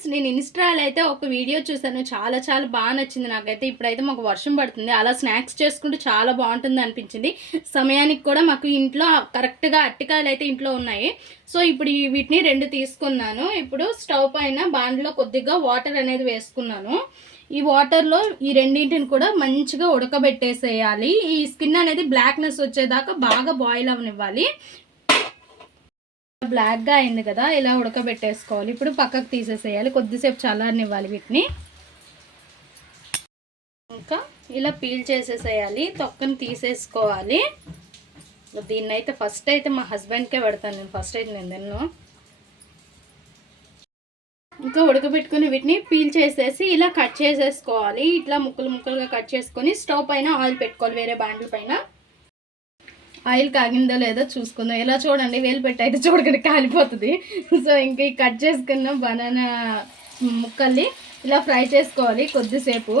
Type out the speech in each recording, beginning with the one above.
Friends నేను ఇన్స్టాలో అయితే ఒక వీడియో చూసాను చాలా చాలా బాగా నచ్చింది నాకైతే. ఇప్పుడైతే మాకు వర్షం పడుతుంది. అలా స్నాక్స్ చేసుకుంటే చాలా బాగుంటుంది అనిపించింది. సమయానికి కూడా మాకు ఇంట్లో కరెక్ట్గా అట్టికాయలు అయితే ఇంట్లో ఉన్నాయి. సో ఇప్పుడు ఈ వీటిని రెండు తీసుకున్నాను. ఇప్పుడు స్టవ్ పైన బాండ్లో కొద్దిగా వాటర్ అనేది వేసుకున్నాను. ఈ వాటర్లో ఈ రెండింటిని కూడా మంచిగా ఉడకబెట్టేసేయాలి. ఈ స్కిన్ అనేది బ్లాక్నెస్ వచ్చేదాకా బాగా బాయిల్ అవనివ్వాలి. బ్లాక్గా అయింది కదా ఇలా ఉడకబెట్టేసుకోవాలి. ఇప్పుడు పక్కకు తీసేసేయాలి. కొద్దిసేపు చల్లారనివ్వాలి వీటిని. ఇంకా ఇలా పీల్ చేసేసేయాలి. తొక్కని తీసేసుకోవాలి. దీన్ని అయితే ఫస్ట్ అయితే మా హస్బెండ్కే పెడతాను నేను. ఫస్ట్ అయితే నేను తిన్ను. ఇంకా ఉడకబెట్టుకుని వీటిని పీల్ చేసేసి ఇలా కట్ చేసేసుకోవాలి. ఇట్లా ముక్కలు ముక్కలుగా కట్ చేసుకొని స్టవ్ పైన ఆయిల్ పెట్టుకోవాలి. వేరే బ్యాండ్ల పైన. ఆయిల్ కాగిందో లేదో చూసుకుందాం. ఇలా చూడండి? వేలు పెట్టి అయితే చూడకండి కాలిపోతుంది. సో ఇంకా ఈ కట్ చేసుకున్న బనానా ముక్కల్ని ఇలా ఫ్రై చేసుకోవాలి కొద్దిసేపు.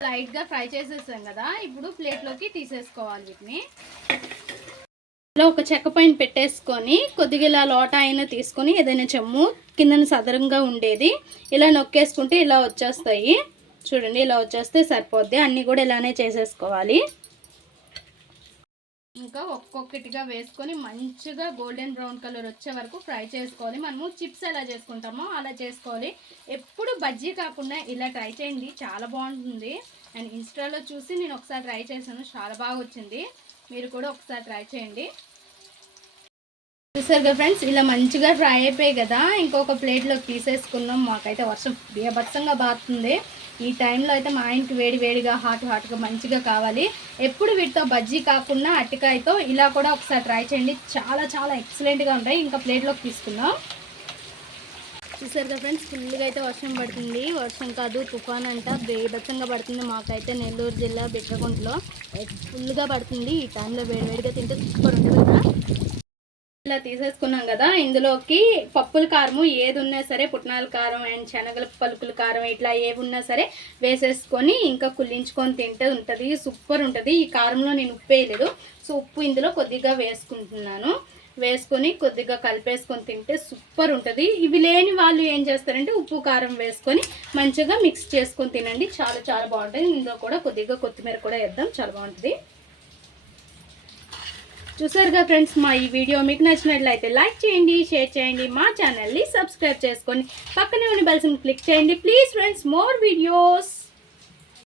లైట్గా ఫ్రై చేసేసాం కదా ఇప్పుడు ప్లేట్లోకి తీసేసుకోవాలి వీటిని. ఇలా ఒక చెక్క పైన పెట్టేసుకొని కొద్దిగా ఇలా లోట అయినా తీసుకొని ఏదైనా చెమ్ము కిందన సదరంగా ఉండేది ఇలా నొక్కేసుకుంటే ఇలా వచ్చేస్తాయి. చూడండి ఇలా వచ్చేస్తే సరిపోద్ది. అన్నీ కూడా ఇలానే చేసేసుకోవాలి. ఇంకా ఒక్కొక్కటిగా వేసుకొని మంచిగా గోల్డెన్ బ్రౌన్ కలర్ వచ్చే వరకు ఫ్రై చేసుకోవాలి. మనము చిప్స్ ఎలా చేసుకుంటామో అలా చేసుకోవాలి. ఎప్పుడు బజ్జీ కాకుండా ఇలా ట్రై చేయండి. చాలా బాగుంటుంది. అండ్ ఇన్స్టాలో చూసి నేను ఒకసారి ట్రై చేశాను. చాలా బాగా వచ్చింది. మీరు కూడా ఒకసారి ట్రై చేయండి. చూసారుగా ఫ్రెండ్స్ ఇలా మంచిగా ఫ్రై అయిపోయాయి కదా. ఇంకొక ప్లేట్లోకి తీసేసుకున్నాం. మాకైతే వర్షం బీభత్సంగా బాగుతుంది ఈ టైంలో అయితే మా ఇంటికి వేడి వేడిగా హాట్ హాట్గా మంచిగా కావాలి. ఎప్పుడు వీటితో బజ్జీ కాకుండా అట్టికాయతో ఇలా కూడా ఒకసారి ట్రై చేయండి. చాలా చాలా ఎక్సలెంట్గా ఉంటాయి. ఇంకా ప్లేట్లోకి తీసుకుందాం. చూసారుగా ఫ్రెండ్స్ ఫుల్గా అయితే వర్షం పడుతుంది. వర్షం కాదు తుఫాన్ అంట. బేభత్సంగా పడుతుంది. మాకైతే నెల్లూరు జిల్లా బిడ్డగుంటలో ఫుల్గా పడుతుంది. ఈ టైంలో వేడివేడిగా తింటే సూపర్ ఉంటుంది కదా. ఇలా తీసేసుకున్నాం కదా. ఇందులోకి పప్పుల కారము ఏది ఉన్నా సరే పుట్నాల కారం అండ్ శనగల పలుకుల కారం ఇట్లా ఏవి ఉన్నా సరే వేసేసుకొని ఇంకా కుల్లించుకొని తింటే ఉంటుంది సూపర్ ఉంటుంది. ఈ కారంలో నేను ఉప్పు వేయలేదు. సో ఉప్పు ఇందులో కొద్దిగా వేసుకుంటున్నాను. వేసుకొని కొద్దిగా కలిపేసుకొని తింటే సూపర్ ఉంటుంది. ఇవి లేని వాళ్ళు ఏం చేస్తారంటే ఉప్పు కారం వేసుకొని మంచిగా మిక్స్ చేసుకొని తినండి. చాలా చాలా బాగుంటుంది. ఇందులో కూడా కొద్దిగా కొత్తిమీర కూడా వేద్దాం. చాలా బాగుంటుంది. చూసారుగా ఫ్రెండ్స్ మా ఈ వీడియో మీకు నచ్చినట్లయితే లైక్ చేయండి షేర్ చేయండి మా ఛానల్ని సబ్స్క్రైబ్ చేసుకొని పక్కనే ఉన్న బెల్స్ని క్లిక్ చేయండి. Please friends more videos.